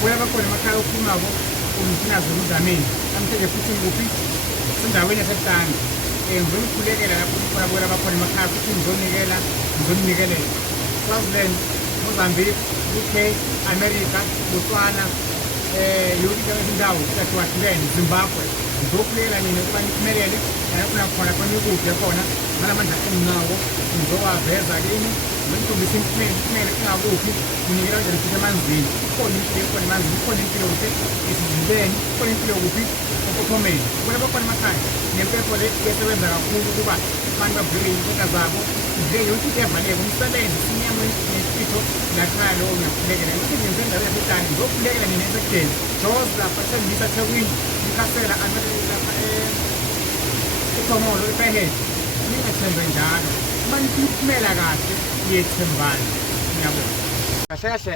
Wherever for the Macau Kumavo, Unas Rudamine, I'm taking a putting whoopee, send away at a time, and when you get a wherever for the Macau, Zonigela, Zonigele, Swaziland, Mozambique, UK, America, Botswana, Down, that's what then, Zimbabwe, Brooklyn, I mean, Mary, and I'm for a corner, Malamanda now, in Goa, Bears again, when to be simply now go to the man's being, calling for the man's calling to is then calling to the whatever for my time, never for it, get away back, move back, find a brain, what a babo, they don't get my name, Sunday, senior people, like my own, and every time, go play and in every case, Charles, the person, Mr. Tawin, Casella, and come on, look ahead. Man kumela kahle yethembana ngiyabona kahle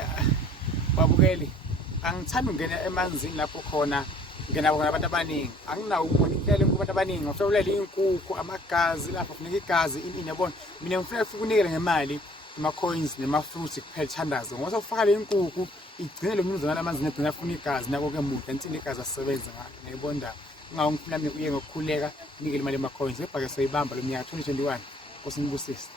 babukeli angithanda ungena emanzini lapho khona ngena abantu abaningi anginawo umuntu kuhlele kubantu abaningi ngifuna ulela inkukhu amagazi lapho kunika igazi ini yabona mina ngifuna ukunikela ngemali ama coins nema fruits kuphela thandazo ngoba ufaka le inkukhu igcine lo mnuzana amanzini egcina afuna igazi nako ke mude insini igazi asebenza ngiyibona ngawungifuna uye ngokukhuleka unikele imali ema coins ebhake soyibamba lo mnyaka 2021 Kosinibusisi.